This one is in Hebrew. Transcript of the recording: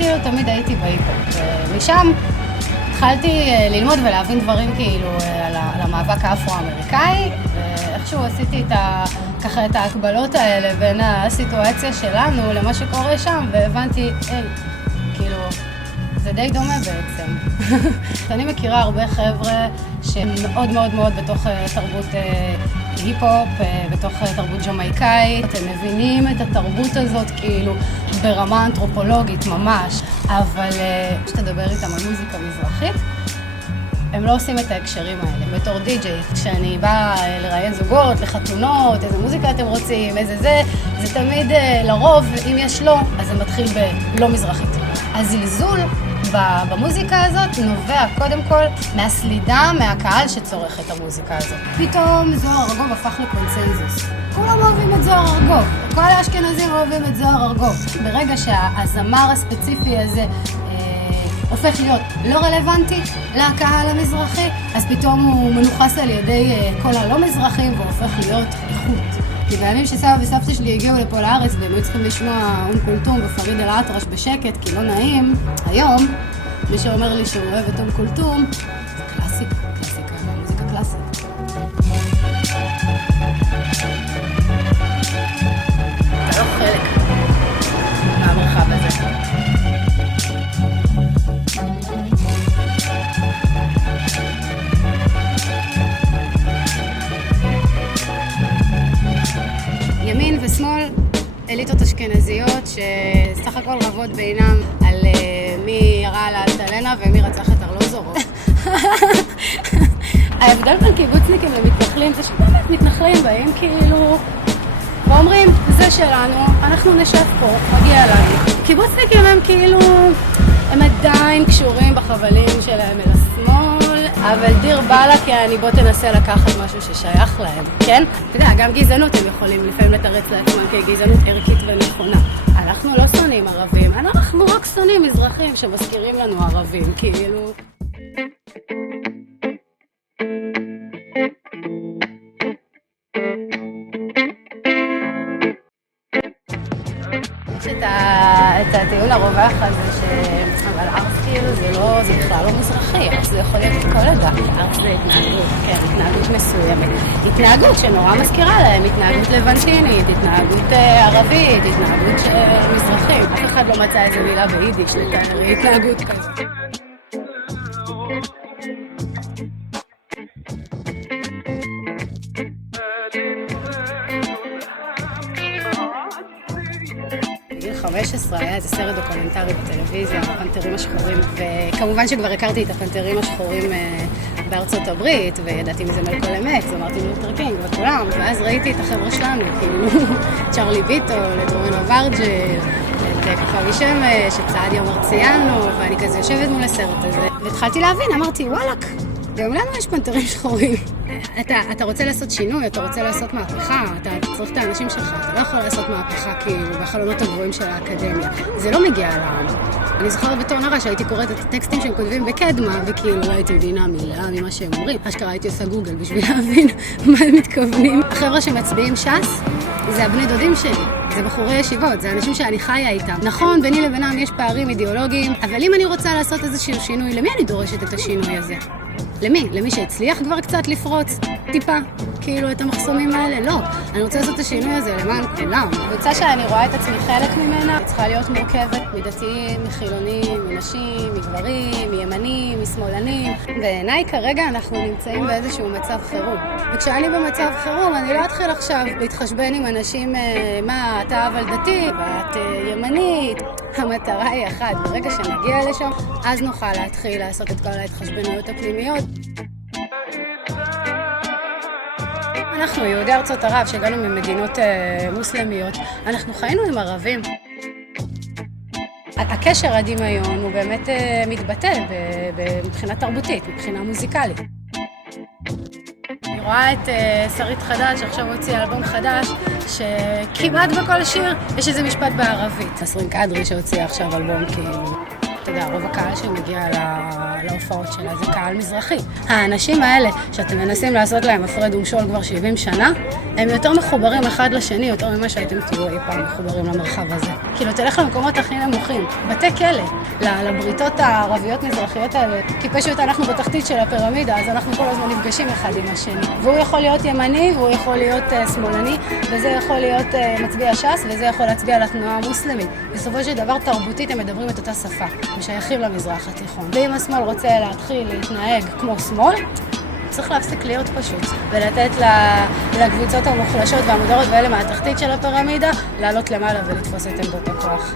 כאילו תמיד הייתי בהיפ-הופ, ומשם התחלתי ללמוד ולהבין דברים כאילו על המאבק האפרו-אמריקאי, ואיכשהו עשיתי ככה את ההקבלות האלה בין הסיטואציה שלנו למה שקורה שם, והבנתי, כאילו, זה די דומה בעצם. אני מכירה הרבה חבר'ה שהם מאוד מאוד מאוד בתוך תרבות היפ-הופ, בתוך תרבות ג'מייקאית. הם מבינים את התרבות הזאת כאילו ברמה אנתרופולוגית ממש, אבל כשתדבר איתם על מוזיקה מזרחית, הם לא עושים את ההקשרים האלה. בתור די-ג'יי, כשאני באה לראיין זוגות, לחתונות, איזה מוזיקה אתם רוצים, איזה זה תמיד לרוב, אם יש לא, אז זה מתחיל בלא מזרחית. הזלזול במוזיקה הזאת נובע קודם כל מהסלידה מהקהל שצורך את המוזיקה הזאת. פתאום זוהר ארגוב הפך לקונצנזוס. כולם אוהבים את זוהר ארגוב, כל האשכנזים אוהבים את זוהר ארגוב. ברגע שהזמר הספציפי הזה הופך להיות לא רלוונטי לקהל המזרחי, אז פתאום הוא מנוחס על ידי כל הלא מזרחים והופך להיות איכות. כי בימים שסבא וסבתא שלי הגיעו לפה לארץ והם היו צריכים לשמוע כולתום ופריד אל-אטרש בשקט כי לא נעים, היום מי שאומר לי שהוא אוהב את כולתום זה קלאסיקה, מוזיקה קלאסית. אתה לא חלק מהמרחב הזה. ימין ושמאל, אליטות אשכנזיות שסך הכל רבות בינם על מי ירה על האלטלנה ומי רצח את ארלוזורוב. ההבדל בין קיבוצניקים למתנחלים זה שבאמת מתנחלים באים כאילו ואומרים, זה שלנו, אנחנו נשב פה, מגיע לנו. קיבוצניקים הם כאילו, הם עדיין קשורים בחבלים שלהם אל השמאל, אבל דיר בלק יעני בוא תנסה לקחת משהו ששייך להם, כן? אתה יודע, גם גזענות הם יכולים לפעמים לתרץ לעצמם כגזענות ערכית ונכונה. אנחנו לא שונאים ערבים, אנחנו רק שונאים מזרחים שמזכירים לנו ערבים, כאילו. יש את הטיעון הרווח הזה אבל ארץ כאילו זה בכלל לא מזרחי, ארץ זה יכול להיות כל עדה. ארץ זה התנהגות, כן, התנהגות מסוימת. התנהגות שנורא מזכירה להם, התנהגות לבנטינית, התנהגות ערבית, התנהגות של מזרחים. אף אחד לא מצא איזה מילה ביידיש לתאר התנהגות כזאת. בגיל 15 היה איזה סרט דוקומנטרי בטלוויזיה, הפנתרים השחורים, וכמובן שכבר הכרתי את הפנתרים השחורים בארצות הברית, וידעתי מזה מלקול אמת, אמרתי לותר קינג וכולם, ואז ראיתי את החבר'ה שלנו, כאילו צ'רלי ביטול, את רומן אברג'י, את כוכבי שמש, את סעדיה מרציאנו, ואני כזה יושבת מול הסרט הזה, והתחלתי להבין, אמרתי וואלק, גם לנו יש פנתרים שחורים. אתה רוצה לעשות שינוי, אתה רוצה לעשות מהפכה, אתה צריך את האנשים שלך, אתה לא יכול לעשות מהפכה כאילו בחלונות הגבוהים של האקדמיה. זה לא מגיע לעם. אני זוכרת בתור נערה שהייתי קוראת את הטקסטים שהם כותבים בקדמה, וכאילו לא הייתי מבינה מילה ממה שהם אומרים. אשכרה הייתי עושה גוגל בשביל להבין מה הם מתכוונים. החבר'ה שמצביעים ש"ס, זה הבני דודים שלי. זה בחורי ישיבות, זה אנשים שאני חיה איתם. נכון, ביני לבינם יש פערים אידיאולוגיים, אבל אם אני רוצה לעשות איזשהו שינוי, למי אני דורשת את השינוי הזה? למי? למי שהצליח כבר קצת לפרוץ טיפה, כאילו את המחסומים האלה? לא. אני רוצה לעשות את השינוי הזה למען כולם. קבוצה שאני רואה את עצמי חלק ממנה, היא צריכה להיות מורכבת מדתיים, מחילונים, מנשים, מגברים, מימנים, משמאלנים. בעיניי כרגע אנחנו נמצאים באיזשהו מצב חירום. וכשאני במצב חירום, אני לא אתחיל עכשיו להתחשבן עם אנשים, מה, אתה אבל דתי, ואת ימנית. המטרה היא אחת, ברגע שנגיע לשם, אז נוכל להתחיל לעשות את כל ההתחשבנויות הפנימיות. אנחנו, יהודי ארצות ערב, שהגענו ממדינות מוסלמיות, אנחנו חיינו עם ערבים. הקשר הדמיון הוא באמת מתבטא מבחינה תרבותית, מבחינה מוזיקלית. אני רואה את שרית חדש, עכשיו הוציא אלבום חדש, שכמעט בכל שיר יש איזה משפט בערבית. נסרין קדרי שהוציאה עכשיו אלבום כאילו, אתה יודע, רוב הקהל שמגיע להופעות שלה זה קהל מזרחי. האנשים האלה שאתם מנסים לעשות להם הפרד ומשול כבר 70 שנה, הם יותר מחוברים אחד לשני, יותר ממה שאתם תהיו אי פעם מחוברים למרחב הזה. כאילו, תלך למקומות הכי נמוכים, בתי כלא, לבריתות הערביות מזרחיות האלה, כי פשוט אנחנו בתחתית של הפירמידה, אז אנחנו כל הזמן נפגשים אחד עם השני. והוא יכול להיות ימני, והוא יכול להיות שמאלני, וזה יכול להיות מצביע ש"ס, וזה יכול להצביע לתנועה המוסלמית. בסופו של דבר, תרבותית הם מדברים את אותה שפה, משייכים למזרח התיכון. ואם השמאל רוצה להתחיל להתנהג כמו שמאל, צריך להפסיק להיות פשוט, ולתת לקבוצות המוחלשות והמודרות ואלה מהתחתית של הפירמידה, לעלות למעלה ולתפוס את עמדות הכוח.